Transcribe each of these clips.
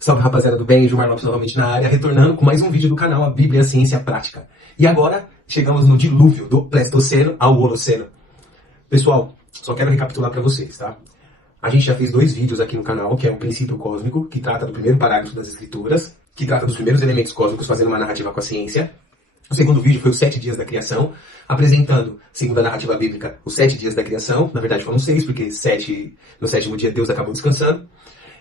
Salve, rapaziada do bem, Gilmar Lopes novamente na área, retornando com mais um vídeo do canal A Bíblia e a Ciência Prática. E agora, chegamos no dilúvio do Pleistoceno ao Holoceno. Pessoal, só quero recapitular para vocês, tá? A gente já fez 2 vídeos aqui no canal, que é o princípio cósmico, que trata do primeiro parágrafo das escrituras, que trata dos primeiros elementos cósmicos, fazendo uma narrativa com a ciência. O segundo vídeo foi os 7 dias da criação, apresentando, segundo a narrativa bíblica, os 7 dias da criação. Na verdade foram 6, porque no 7º dia Deus acabou descansando.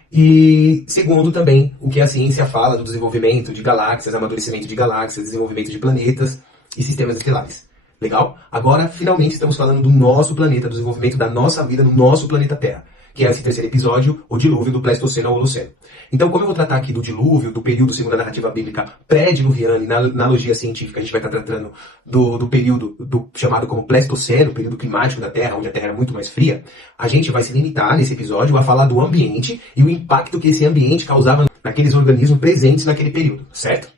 E segundo também o que a ciência fala do desenvolvimento de galáxias, amadurecimento de galáxias, desenvolvimento de planetas e sistemas estelares. Legal? Agora, finalmente, estamos falando do nosso planeta, do desenvolvimento da nossa vida no nosso planeta Terra, que é esse terceiro episódio, o dilúvio do Pleistoceno ao Holoceno. Então, como eu vou tratar aqui do dilúvio, do período segundo a narrativa bíblica pré-diluviana e na analogia científica, a gente vai estar tratando do período chamado como Pleistoceno, período climático da Terra, onde a Terra era muito mais fria, a gente vai se limitar nesse episódio a falar do ambiente e o impacto que esse ambiente causava naqueles organismos presentes naquele período, certo?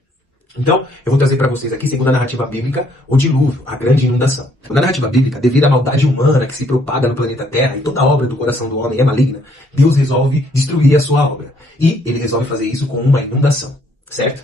Então, eu vou trazer para vocês aqui, segundo a narrativa bíblica, o dilúvio, a grande inundação. Na narrativa bíblica, devido à maldade humana que se propaga no planeta Terra e toda a obra do coração do homem é maligna, Deus resolve destruir a sua obra. E ele resolve fazer isso com uma inundação, certo?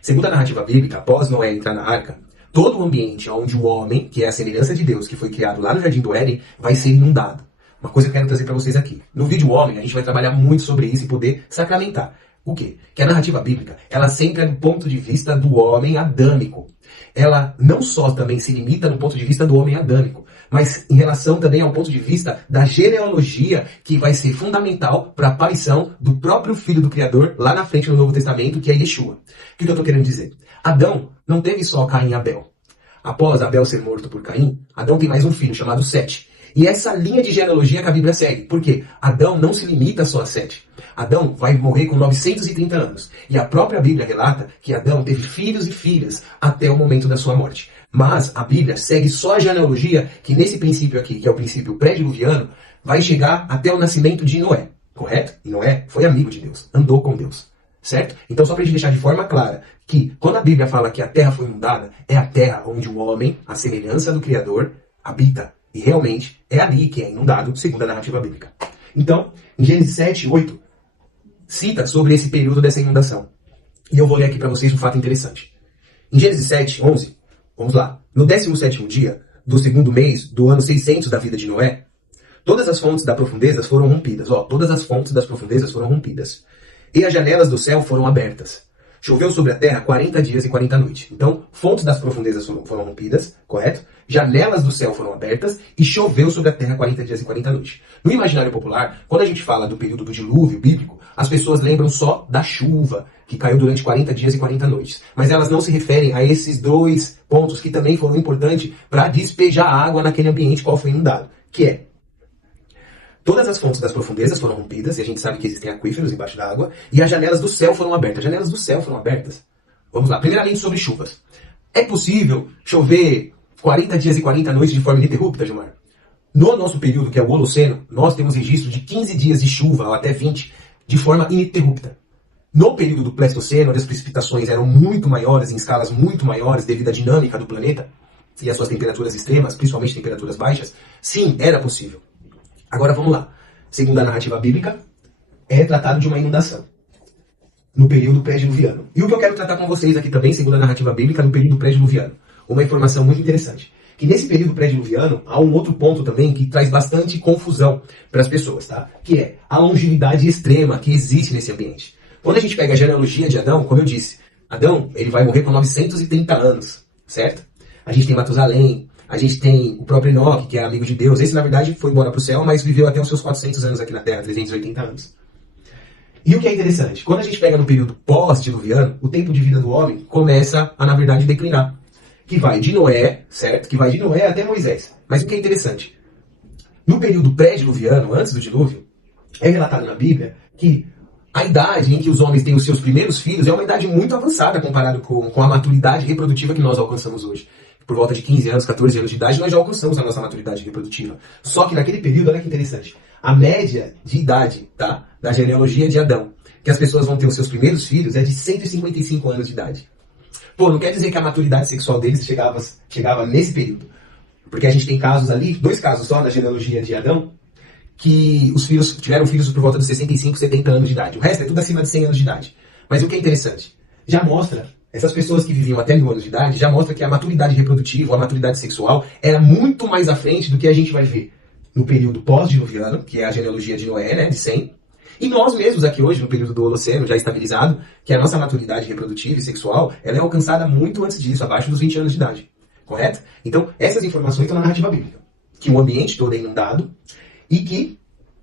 Segundo a narrativa bíblica, após Noé entrar na arca, todo o ambiente onde o homem, que é a semelhança de Deus, que foi criado lá no Jardim do Éden, vai ser inundado. Uma coisa que eu quero trazer para vocês aqui. No vídeo Homem, a gente vai trabalhar muito sobre isso e poder sacramentar. O quê? Que a narrativa bíblica, ela sempre é do ponto de vista do homem adâmico. Ela não só também se limita no ponto de vista do homem adâmico, mas em relação também ao ponto de vista da genealogia, que vai ser fundamental para a aparição do próprio Filho do Criador lá na frente no Novo Testamento, que é Yeshua. O que eu estou querendo dizer? Adão não teve só Caim e Abel. Após Abel ser morto por Caim, Adão tem mais um filho chamado Sete. E essa linha de genealogia que a Bíblia segue. Por quê? Adão não se limita só a 7. Adão vai morrer com 930 anos. E a própria Bíblia relata que Adão teve filhos e filhas até o momento da sua morte. Mas a Bíblia segue só a genealogia que nesse princípio aqui, que é o princípio pré-diluviano, vai chegar até o nascimento de Noé. Correto? E Noé foi amigo de Deus, andou com Deus. Certo? Então só para a gente deixar de forma clara que quando a Bíblia fala que a terra foi inundada, é a terra onde o homem, a semelhança do Criador, habita. E realmente é ali que é inundado, segundo a narrativa bíblica. Então, em Gênesis 7, 8, cita sobre esse período dessa inundação. E eu vou ler aqui para vocês um fato interessante. Em Gênesis 7, 11, vamos lá. No 17º dia do 2º mês do ano 600 da vida de Noé, todas as fontes das profundezas foram rompidas. Todas as fontes das profundezas foram rompidas. E as janelas do céu foram abertas. Choveu sobre a terra 40 dias e 40 noites. Então, fontes das profundezas foram rompidas, correto? Janelas do céu foram abertas e choveu sobre a terra 40 dias e 40 noites. No imaginário popular, quando a gente fala do período do dilúvio bíblico, as pessoas lembram só da chuva, que caiu durante 40 dias e 40 noites. Mas elas não se referem a esses 2 pontos que também foram importantes para despejar água naquele ambiente qual foi inundado, que é: todas as fontes das profundezas foram rompidas, e a gente sabe que existem aquíferos embaixo da água, e as janelas do céu foram abertas. As janelas do céu foram abertas. Vamos lá. Primeiramente sobre chuvas. É possível chover 40 dias e 40 noites de forma ininterrupta, Gilmar? No nosso período, que é o Holoceno, nós temos registro de 15 dias de chuva, ou até 20, de forma ininterrupta. No período do Pleistoceno, onde as precipitações eram muito maiores, em escalas muito maiores, devido à dinâmica do planeta, e às suas temperaturas extremas, principalmente temperaturas baixas, sim, era possível. Agora vamos lá. Segundo a narrativa bíblica, é tratado de uma inundação no período pré-diluviano. E o que eu quero tratar com vocês aqui também, segundo a narrativa bíblica, no período pré-diluviano. Uma informação muito interessante. Que nesse período pré-diluviano, há um outro ponto também que traz bastante confusão para as pessoas, tá? Que é a longevidade extrema que existe nesse ambiente. Quando a gente pega a genealogia de Adão, como eu disse, Adão, ele vai morrer com 930 anos, certo? A gente tem Matusalém, a gente tem o próprio Enoque, que é amigo de Deus. Esse, na verdade, foi embora para o céu, mas viveu até os seus 400 anos aqui na Terra, 380 anos. E o que é interessante, quando a gente pega no período pós-diluviano, o tempo de vida do homem começa a, na verdade, declinar. Que vai de Noé, certo? Que vai de Noé até Moisés. Mas o que é interessante, no período pré-diluviano, antes do dilúvio, é relatado na Bíblia que a idade em que os homens têm os seus primeiros filhos é uma idade muito avançada comparado com a maturidade reprodutiva que nós alcançamos hoje. Por volta de 15 anos, 14 anos de idade, nós já alcançamos a nossa maturidade reprodutiva. Só que naquele período, olha que interessante, a média de idade, tá, da genealogia de Adão, que as pessoas vão ter os seus primeiros filhos, é de 155 anos de idade. Pô, não quer dizer que a maturidade sexual deles chegava nesse período. Porque a gente tem casos ali, 2 casos só na genealogia de Adão, que os filhos tiveram filhos por volta dos 65, 70 anos de idade. O resto é tudo acima de 100 anos de idade. Mas o que é interessante? Já mostra, essas pessoas que viviam até 1000 anos de idade, já mostra que a maturidade reprodutiva, a maturidade sexual, era muito mais à frente do que a gente vai ver no período pós-diluviano, que é a genealogia de Noé, né, de 100. E nós mesmos aqui hoje, no período do Holoceno, já estabilizado, que a nossa maturidade reprodutiva e sexual, ela é alcançada muito antes disso, abaixo dos 20 anos de idade. Correto? Então, essas informações estão na narrativa bíblica. Que o ambiente todo é inundado e que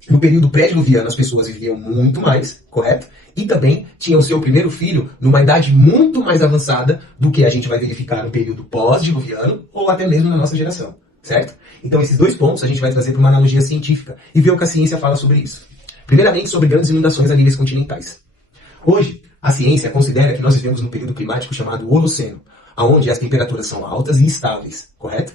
no período pré-diluviano as pessoas viviam muito mais, correto? E também tinham seu primeiro filho numa idade muito mais avançada do que a gente vai verificar no período pós-diluviano ou até mesmo na nossa geração, certo? Então esses dois pontos a gente vai trazer para uma analogia científica e ver o que a ciência fala sobre isso. Primeiramente sobre grandes inundações a níveis continentais. Hoje, a ciência considera que nós vivemos num período climático chamado Holoceno, onde as temperaturas são altas e estáveis, correto?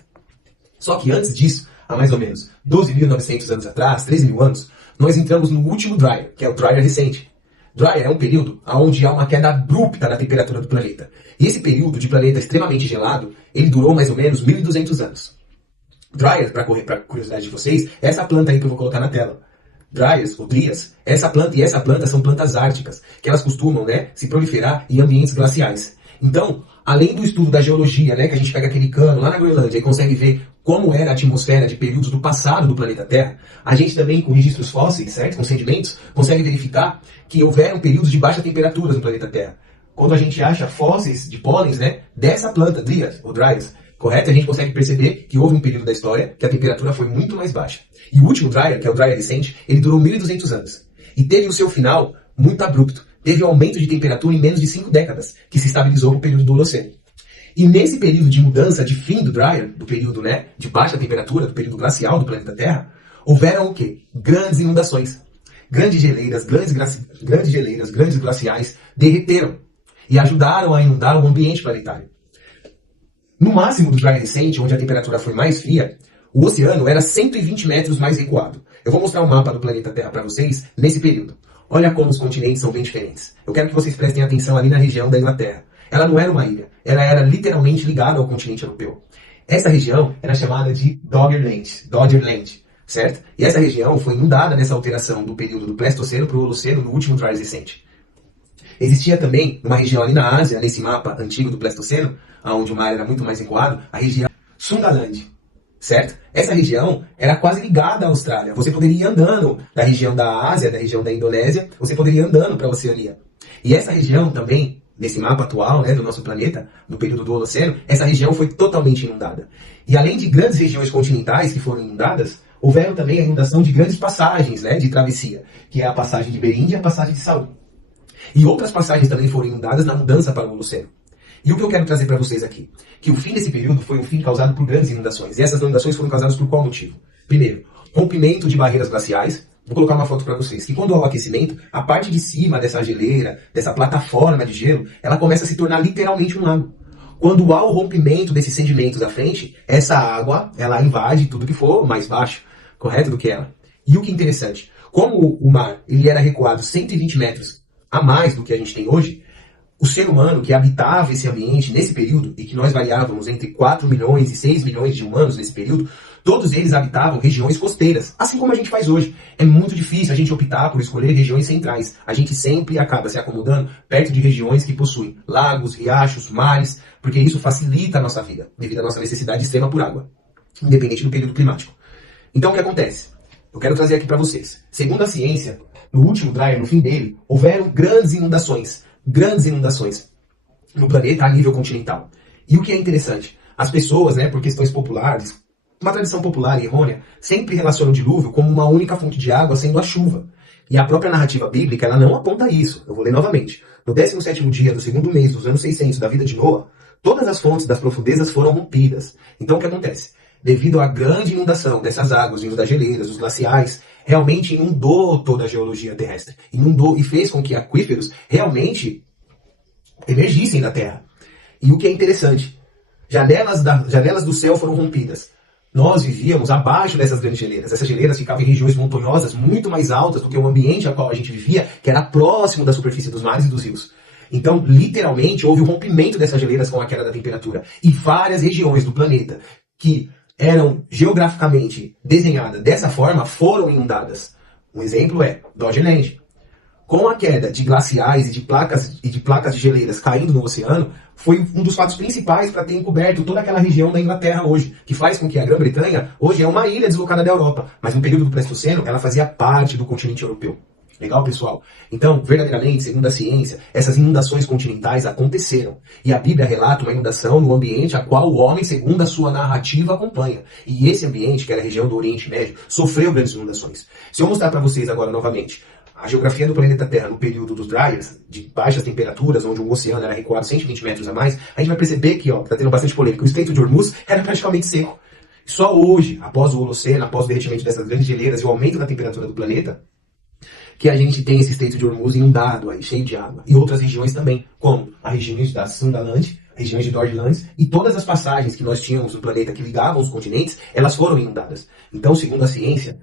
Só que antes disso, há mais ou menos 12.900 anos atrás, 13.000 anos, nós entramos no último Dryas, que é o Dryas recente. Dryas é um período onde há uma queda abrupta na temperatura do planeta. E esse período de planeta extremamente gelado, ele durou mais ou menos 1.200 anos. Dryas, para curiosidade de vocês, é essa planta aí que eu vou colocar na tela. Dryas, ou Dryas, essa planta são plantas árticas, que elas costumam, né, se proliferar em ambientes glaciais. Então, além do estudo da geologia, né, que a gente pega aquele cano lá na Groenlândia e consegue ver como era a atmosfera de períodos do passado do planeta Terra, a gente também, com registros fósseis, certo? Com sedimentos, consegue verificar que houveram períodos de baixa temperatura no planeta Terra. Quando a gente acha fósseis de pólens, né, dessa planta, Dryas, ou Dryas, correto? A gente consegue perceber que houve um período da história que a temperatura foi muito mais baixa. E o último Dryas, que é o Dryas recente, ele durou 1.200 anos. E teve o seu final muito abrupto. Teve um aumento de temperatura em menos de 5 décadas, que se estabilizou no período do Holoceno. E nesse período de mudança, de fim do Dryas, do período, né, de baixa temperatura, do período glacial do planeta Terra, houveram o quê? Grandes inundações. Grandes geleiras, grandes glaciais derreteram e ajudaram a inundar o ambiente planetário. No máximo do Dryas recente, onde a temperatura foi mais fria, o oceano era 120 metros mais recuado. Eu vou mostrar um mapa do planeta Terra para vocês nesse período. Olha como os continentes são bem diferentes. Eu quero que vocês prestem atenção ali na região da Inglaterra. Ela não era uma ilha, ela era literalmente ligada ao continente europeu. Essa região era chamada de Doggerland, certo? E essa região foi inundada nessa alteração do período do Pleistoceno para o Holoceno no último Dryas recente. Existia também uma região ali na Ásia, nesse mapa antigo do Pleistoceno, onde o mar era muito mais encoado, a região Sundaland, certo? Essa região era quase ligada à Austrália. Você poderia ir andando da região da Ásia, da região da Indonésia, você poderia ir andando para a Oceania. E essa região também, nesse mapa atual, né, do nosso planeta, no período do Holoceno, essa região foi totalmente inundada. E além de grandes regiões continentais que foram inundadas, houveram também a inundação de grandes passagens, né, de travessia, que é a passagem de Bering e a passagem de Saul. E outras passagens também foram inundadas na mudança para o Holoceno. E o que eu quero trazer para vocês aqui? Que o fim desse período foi um fim causado por grandes inundações. E essas inundações foram causadas por qual motivo? Primeiro, rompimento de barreiras glaciais. Vou colocar uma foto para vocês. Que quando há o aquecimento, a parte de cima dessa geleira, dessa plataforma de gelo, ela começa a se tornar literalmente um lago. Quando há o rompimento desses sedimentos à frente, essa água, ela invade tudo que for mais baixo, correto, do que ela. E o que é interessante, como o mar ele era recuado 120 metros a mais do que a gente tem hoje, o ser humano que habitava esse ambiente nesse período, e que nós variávamos entre 4 milhões e 6 milhões de humanos nesse período, todos eles habitavam regiões costeiras, assim como a gente faz hoje. É muito difícil a gente optar por escolher regiões centrais. A gente sempre acaba se acomodando perto de regiões que possuem lagos, riachos, mares, porque isso facilita a nossa vida, devido à nossa necessidade extrema por água, independente do período climático. Então o que acontece? Eu quero trazer aqui para vocês. Segundo a ciência, no último Dryas, no fim dele, houveram grandes inundações no planeta a nível continental. E o que é interessante? As pessoas, né, por questões populares, uma tradição popular e errônea, sempre relacionam o dilúvio como uma única fonte de água, sendo a chuva. E a própria narrativa bíblica, ela não aponta isso. Eu vou ler novamente. No 17º dia do segundo mês dos anos 600 da vida de Noa, todas as fontes das profundezas foram rompidas. Então o que acontece? Devido à grande inundação dessas águas, vindo das geleiras, dos glaciais, realmente inundou toda a geologia terrestre. Inundou e fez com que aquíferos realmente emergissem da Terra. E o que é interessante, janelas do céu foram rompidas. Nós vivíamos abaixo dessas grandes geleiras. Essas geleiras ficavam em regiões montanhosas muito mais altas do que o ambiente ao qual a gente vivia, que era próximo da superfície dos mares e dos rios. Então, literalmente, houve um rompimento dessas geleiras com a queda da temperatura. E várias regiões do planeta que eram geograficamente desenhadas dessa forma foram inundadas. Um exemplo é Dodge Land. Com a queda de glaciais e de placas de geleiras caindo no oceano, foi um dos fatos principais para ter encoberto toda aquela região da Inglaterra hoje, que faz com que a Grã-Bretanha hoje é uma ilha deslocada da Europa, mas no período do Pleistoceno ela fazia parte do continente europeu. Legal, pessoal? Então, verdadeiramente, segundo a ciência, essas inundações continentais aconteceram. E a Bíblia relata uma inundação no ambiente a qual o homem, segundo a sua narrativa, acompanha. E esse ambiente, que era a região do Oriente Médio, sofreu grandes inundações. Se eu mostrar para vocês agora novamente a geografia do planeta Terra no período dos dryers, de baixas temperaturas, onde o oceano era recuado 120 metros a mais, a gente vai perceber que, tá tendo bastante polêmica, o Estreito de Hormuz era praticamente seco. Só hoje, após o Holoceno, após o derretimento dessas grandes geleiras e o aumento da temperatura do planeta, que a gente tem esse Estreito de Hormuz inundado, aí, cheio de água. E outras regiões também, como a região da Sundaland, regiões de Dorland, e todas as passagens que nós tínhamos no planeta que ligavam os continentes, elas foram inundadas. Então, segundo a ciência,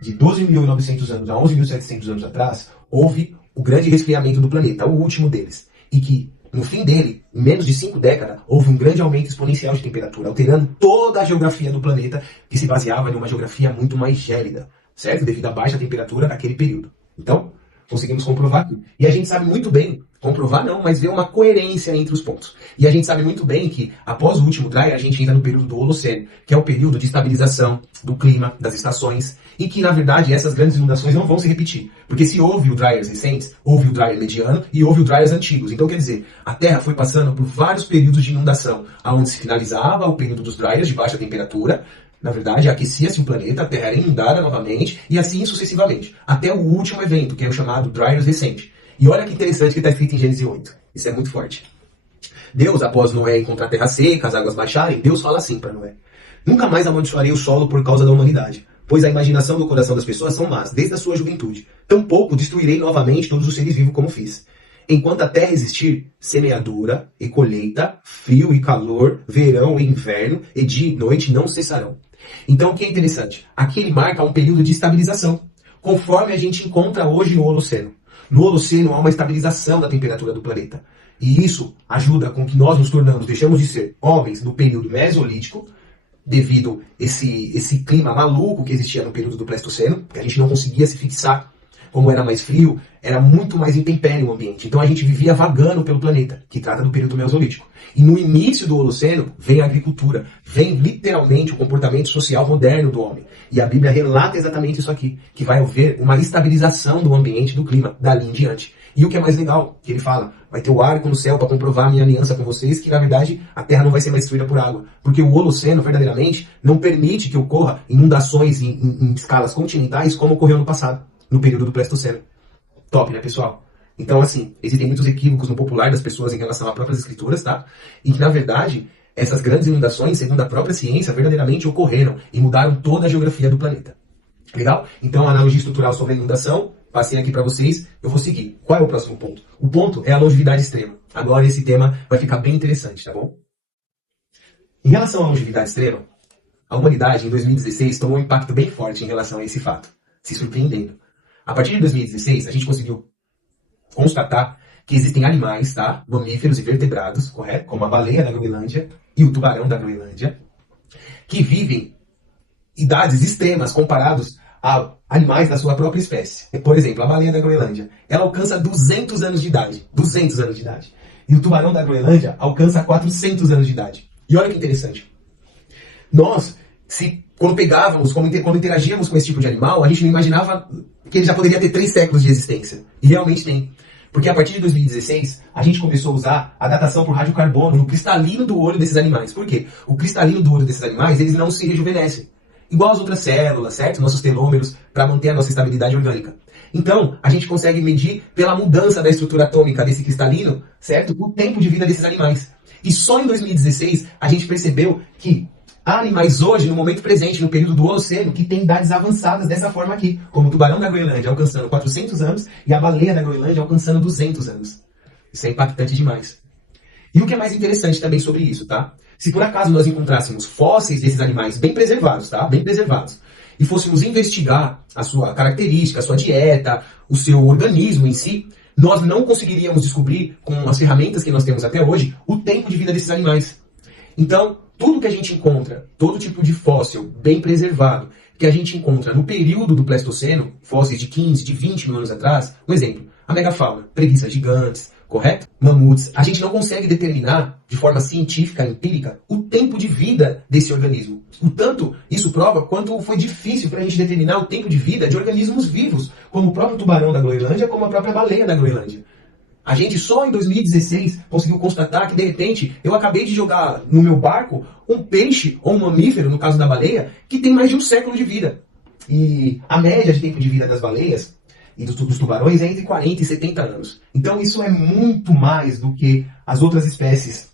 de 12.900 anos a 11.700 anos atrás, houve o grande resfriamento do planeta, o último deles. E que, no fim dele, em menos de 5 décadas, houve um grande aumento exponencial de temperatura, alterando toda a geografia do planeta, que se baseava em uma geografia muito mais gélida, certo? Devido à baixa temperatura daquele período. Então, conseguimos comprovar aqui. E a gente sabe muito bem, comprovar não, mas ver uma coerência entre os pontos. E a gente sabe muito bem que, após o último dry, a gente entra no período do Holoceno, que é o período de estabilização do clima, das estações, e que, na verdade, essas grandes inundações não vão se repetir. Porque se houve o dryers recentes, houve o dryer mediano e houve o dryers antigos. Então, quer dizer, a Terra foi passando por vários períodos de inundação, onde se finalizava o período dos dryers de baixa temperatura. Na verdade, aquecia-se o planeta, a Terra era inundada novamente, e assim sucessivamente, até o último evento, que é o chamado Dryers recente. E olha que interessante que está escrito em Gênesis 8. Isso é muito forte. Deus, após Noé encontrar a terra seca, as águas baixarem, Deus fala assim para Noé: nunca mais amaldiçoarei o solo por causa da humanidade, pois a imaginação do coração das pessoas são más, desde a sua juventude. Tampouco destruirei novamente todos os seres vivos como fiz. Enquanto a terra existir, semeadura e colheita, frio e calor, verão e inverno, e dia e noite não cessarão. Então, o que é interessante? Aqui ele marca um período de estabilização, conforme a gente encontra hoje no Holoceno. No Holoceno há uma estabilização da temperatura do planeta. E isso ajuda com que nós nos tornamos, deixamos de ser homens no período Mesolítico, devido esse clima maluco que existia no período do Pleistoceno, que a gente não conseguia se fixar. Como era mais frio, era muito mais intempério o ambiente. Então a gente vivia vagando pelo planeta, que trata do período Mesolítico. E no início do Holoceno vem a agricultura, vem literalmente o comportamento social moderno do homem. E a Bíblia relata exatamente isso aqui, que vai haver uma estabilização do ambiente, do clima, dali em diante. E o que é mais legal, que ele fala, vai ter o arco no céu para comprovar a minha aliança com vocês, que na verdade a terra não vai ser mais destruída por água. Porque o Holoceno, verdadeiramente, não permite que ocorra inundações em escalas continentais como ocorreu no passado, no período do Pleistoceno. Top, né, pessoal? Então, assim, existem muitos equívocos no popular das pessoas em relação às próprias escrituras, tá? E que, na verdade, essas grandes inundações, segundo a própria ciência, verdadeiramente ocorreram e mudaram toda a geografia do planeta. Legal? Então, a analogia estrutural sobre a inundação, passei aqui para vocês, eu vou seguir. Qual é o próximo ponto? O ponto é a longevidade extrema. Agora, esse tema vai ficar bem interessante, tá bom? Em relação à longevidade extrema, a humanidade, em 2016, tomou um impacto bem forte em relação a esse fato, se surpreendendo. A partir de 2016, a gente conseguiu constatar que existem animais, tá? Mamíferos e vertebrados, correto? Como a baleia da Groenlândia e o tubarão da Groenlândia, que vivem idades extremas comparados a animais da sua própria espécie. Por exemplo, a baleia da Groenlândia, ela alcança 200 anos de idade. 200 anos de idade. E o tubarão da Groenlândia alcança 400 anos de idade. E olha que interessante. Nós, quando interagíamos com esse tipo de animal, a gente não imaginava que ele já poderia ter 3 séculos de existência. E realmente tem. Porque a partir de 2016, a gente começou a usar a datação por radiocarbono no cristalino do olho desses animais. Por quê? O cristalino do olho desses animais, eles não se rejuvenescem. Igual as outras células, certo? Nossos telômeros, para manter a nossa estabilidade orgânica. Então, a gente consegue medir pela mudança da estrutura atômica desse cristalino, certo? O tempo de vida desses animais. E só em 2016, a gente percebeu que há animais hoje, no momento presente, no período do Holoceno, que têm idades avançadas dessa forma aqui, como o tubarão da Groenlândia alcançando 400 anos e a baleia da Groenlândia alcançando 200 anos. Isso é impactante demais. E o que é mais interessante também sobre isso, tá? Se por acaso nós encontrássemos fósseis desses animais bem preservados, tá? Bem preservados, e fôssemos investigar a sua característica, a sua dieta, o seu organismo em si, nós não conseguiríamos descobrir, com as ferramentas que nós temos até hoje, o tempo de vida desses animais. Então, tudo que a gente encontra, todo tipo de fóssil bem preservado, que a gente encontra no período do Pleistoceno, fósseis de 15, de 20 mil anos atrás, um exemplo, a megafauna, preguiças gigantes, correto? Mamutes. A gente não consegue determinar, de forma científica, empírica, o tempo de vida desse organismo. O tanto isso prova quanto foi difícil para a gente determinar o tempo de vida de organismos vivos, como o próprio tubarão da Groenlândia, como a própria baleia da Groenlândia. A gente só em 2016 conseguiu constatar que, de repente, eu acabei de jogar no meu barco um peixe ou um mamífero, no caso da baleia, que tem mais de um século de vida. E a média de tempo de vida das baleias e dos tubarões é entre 40 e 70 anos. Então isso é muito mais do que as outras espécies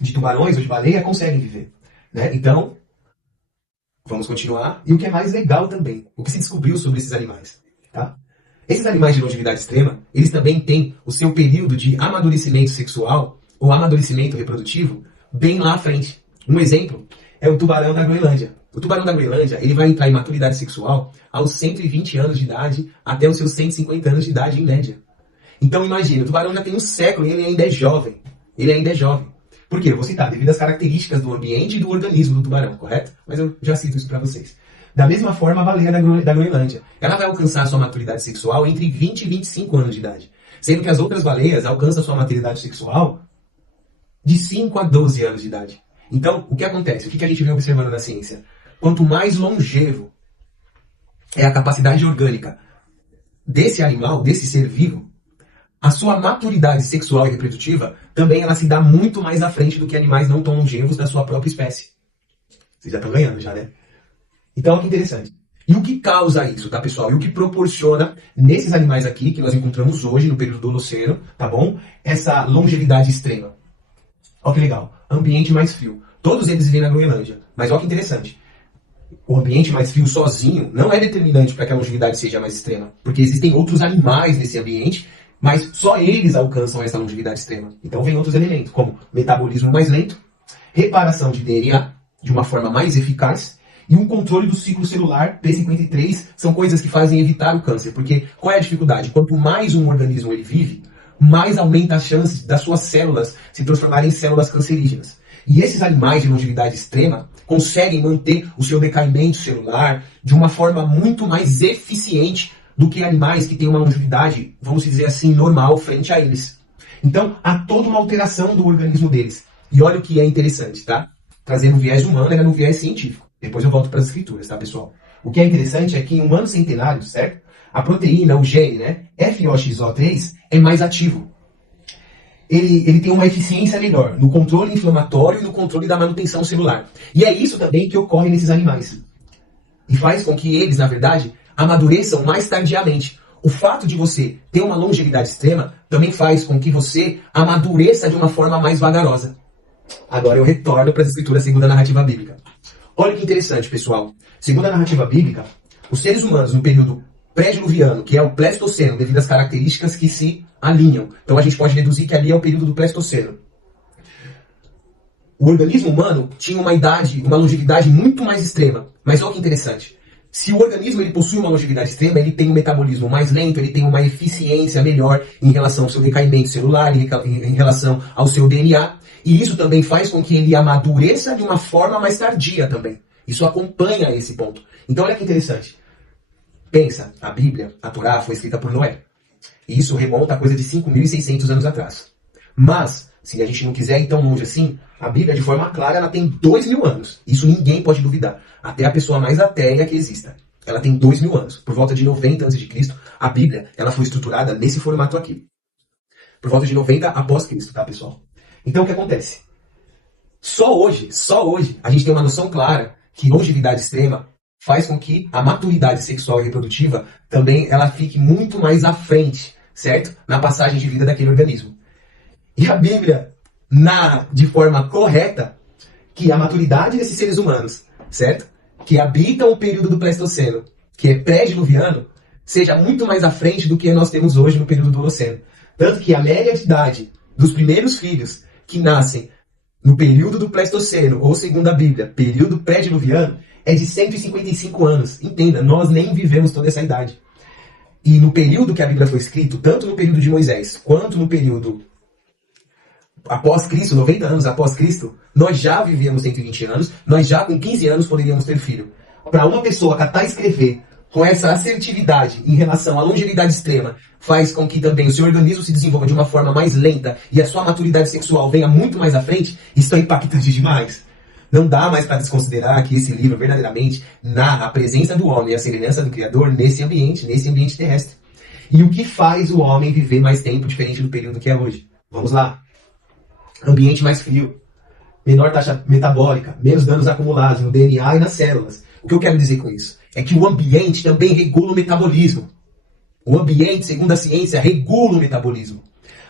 de tubarões ou de baleia conseguem viver, né? Então, vamos continuar. E o que é mais legal também, o que se descobriu sobre esses animais, tá? Esses animais de longevidade extrema, eles também têm o seu período de amadurecimento sexual ou amadurecimento reprodutivo bem lá à frente. Um exemplo é o tubarão da Groenlândia. O tubarão da Groenlândia, ele vai entrar em maturidade sexual aos 120 anos de idade até os seus 150 anos de idade em média. Então imagina, o tubarão já tem um século e ele ainda é jovem. Ele ainda é jovem. Por quê? Eu vou citar, devido às características do ambiente e do organismo do tubarão, correto? Mas eu já cito isso para vocês. Da mesma forma, a baleia da Groenlândia. Ela vai alcançar a sua maturidade sexual entre 20 e 25 anos de idade. Sendo que as outras baleias alcançam a sua maturidade sexual de 5 a 12 anos de idade. Então, o que acontece? O que a gente vem observando na ciência? Quanto mais longevo é a capacidade orgânica desse animal, desse ser vivo, a sua maturidade sexual e reprodutiva também ela se dá muito mais à frente do que animais não tão longevos da sua própria espécie. Vocês já estão ganhando já, né? Então, olha que interessante. E o que causa isso, tá, pessoal? E o que proporciona nesses animais aqui, que nós encontramos hoje, no período do Holoceno, tá bom? Essa longevidade extrema. Olha que legal. Ambiente mais frio. Todos eles vivem na Groenlândia. Mas olha que interessante. O ambiente mais frio sozinho não é determinante para que a longevidade seja mais extrema. Porque existem outros animais nesse ambiente, mas só eles alcançam essa longevidade extrema. Então, vem outros elementos, como metabolismo mais lento, reparação de DNA de uma forma mais eficaz, e um controle do ciclo celular, P53, são coisas que fazem evitar o câncer. Porque qual é a dificuldade? Quanto mais um organismo ele vive, mais aumenta as chances das suas células se transformarem em células cancerígenas. E esses animais de longevidade extrema conseguem manter o seu decaimento celular de uma forma muito mais eficiente do que animais que têm uma longevidade, vamos dizer assim, normal frente a eles. Então, há toda uma alteração do organismo deles. E olha o que é interessante, tá? Trazendo o viés humano, era no viés científico. Depois eu volto para as escrituras, tá, pessoal? O que é interessante é que em humanos centenários, certo? A proteína, o gene, né? FOXO3 é mais ativo. Ele tem uma eficiência melhor no controle inflamatório e no controle da manutenção celular. E é isso também que ocorre nesses animais. E faz com que eles, na verdade, amadureçam mais tardiamente. O fato de você ter uma longevidade extrema também faz com que você amadureça de uma forma mais vagarosa. Agora eu retorno para as escrituras segundo a narrativa bíblica. Olha que interessante, pessoal. Segundo a narrativa bíblica, os seres humanos no período pré-diluviano, que é o Pleistoceno, devido às características que se alinham. Então a gente pode deduzir que ali é o período do Pleistoceno. O organismo humano tinha uma idade, uma longevidade muito mais extrema. Mas olha que interessante. Se o organismo ele possui uma longevidade extrema, ele tem um metabolismo mais lento, ele tem uma eficiência melhor em relação ao seu decaimento celular, em relação ao seu DNA. E isso também faz com que ele amadureça de uma forma mais tardia também. Isso acompanha esse ponto. Então olha que interessante. Pensa, a Bíblia, a Torá, foi escrita por Noé. E isso remonta a coisa de 5.600 anos atrás. Mas, se a gente não quiser ir tão longe assim, a Bíblia, de forma clara, ela tem 2.000 anos. Isso ninguém pode duvidar. Até a pessoa mais ateia que exista. Ela tem 2.000 anos. Por volta de 90 a.C., a Bíblia ela foi estruturada nesse formato aqui. Por volta de 90 após Cristo, tá, pessoal? Então, o que acontece? Só hoje, a gente tem uma noção clara que longevidade extrema faz com que a maturidade sexual e reprodutiva também ela fique muito mais à frente, certo? Na passagem de vida daquele organismo. E a Bíblia narra de forma correta que a maturidade desses seres humanos, certo? Que habitam o período do Pleistoceno, que é pré-diluviano, seja muito mais à frente do que nós temos hoje no período do Holoceno. Tanto que a média de idade dos primeiros filhos que nascem no período do Pleistoceno, ou segundo a Bíblia, período pré-diluviano, é de 155 anos. Entenda, nós nem vivemos toda essa idade. E no período que a Bíblia foi escrita, tanto no período de Moisés, quanto no período após Cristo, 90 anos após Cristo, nós já vivíamos 120 anos, nós já com 15 anos poderíamos ter filho. Para uma pessoa catar e escrever com essa assertividade em relação à longevidade extrema, faz com que também o seu organismo se desenvolva de uma forma mais lenta e a sua maturidade sexual venha muito mais à frente, isso é impactante demais. Não dá mais para desconsiderar que esse livro verdadeiramente narra a presença do homem e a semelhança do Criador nesse ambiente terrestre. E o que faz o homem viver mais tempo diferente do período que é hoje? Vamos lá. Ambiente mais frio, menor taxa metabólica, menos danos acumulados no DNA e nas células. O que eu quero dizer com isso? É que o ambiente também regula o metabolismo. O ambiente, segundo a ciência, regula o metabolismo.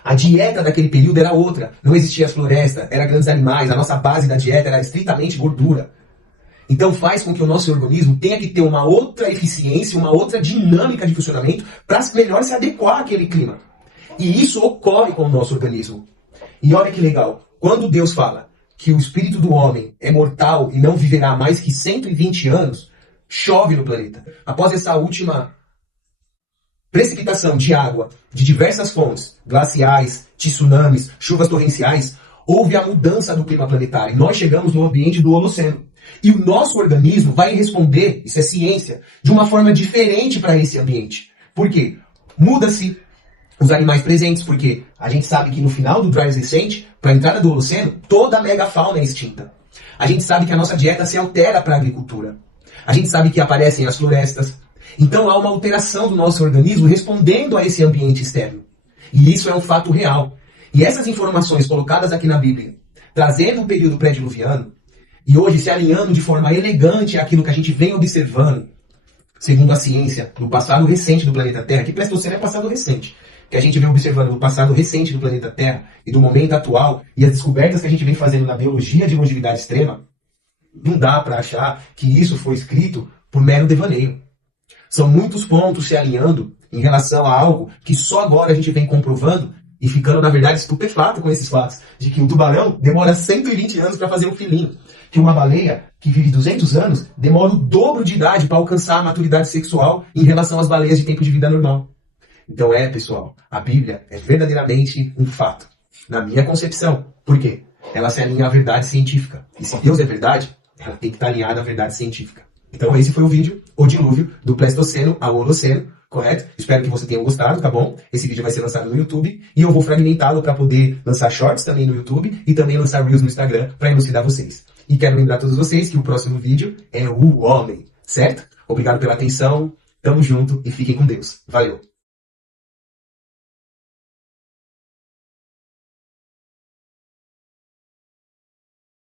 A dieta daquele período era outra. Não existia as florestas, eram grandes animais. A nossa base da dieta era estritamente gordura. Então faz com que o nosso organismo tenha que ter uma outra eficiência, uma outra dinâmica de funcionamento para melhor se adequar àquele clima. E isso ocorre com o nosso organismo. E olha que legal. Quando Deus fala que o espírito do homem é mortal e não viverá mais que 120 anos, chove no planeta. Após essa última precipitação de água de diversas fontes, glaciais, tsunamis, chuvas torrenciais, houve a mudança do clima planetário. Nós chegamos no ambiente do Holoceno. E o nosso organismo vai responder, isso é ciência, de uma forma diferente para esse ambiente. Por quê? Muda-se os animais presentes, porque a gente sabe que no final do Dryas recente, para a entrada do Holoceno, toda a megafauna é extinta. A gente sabe que a nossa dieta se altera para a agricultura. A gente sabe que aparecem as florestas. Então há uma alteração do nosso organismo respondendo a esse ambiente externo. E isso é um fato real. E essas informações colocadas aqui na Bíblia, trazendo o período pré-diluviano, e hoje se alinhando de forma elegante àquilo que a gente vem observando, segundo a ciência, do passado recente do planeta Terra, que Pleistoceno é passado recente, que a gente vem observando do passado recente do planeta Terra e do momento atual, e as descobertas que a gente vem fazendo na biologia de longevidade extrema, não dá para achar que isso foi escrito por mero devaneio. São muitos pontos se alinhando em relação a algo que só agora a gente vem comprovando e ficando, na verdade, estupefato com esses fatos. De que um tubarão demora 120 anos para fazer um filhinho. Que uma baleia, que vive 200 anos, demora o dobro de idade para alcançar a maturidade sexual em relação às baleias de tempo de vida normal. Então pessoal, a Bíblia é verdadeiramente um fato. Na minha concepção. Por quê? Ela se alinha à verdade científica. E se Deus é verdade, ela tem que estar alinhada à verdade científica. Então esse foi o vídeo, o dilúvio do Pleistoceno ao Holoceno, correto? Espero que você tenha gostado, tá bom? Esse vídeo vai ser lançado no YouTube e eu vou fragmentá-lo para poder lançar shorts também no YouTube e também lançar Reels no Instagram para elucidar vocês. E quero lembrar a todos vocês que o próximo vídeo é o homem, certo? Obrigado pela atenção, tamo junto e fiquem com Deus. Valeu!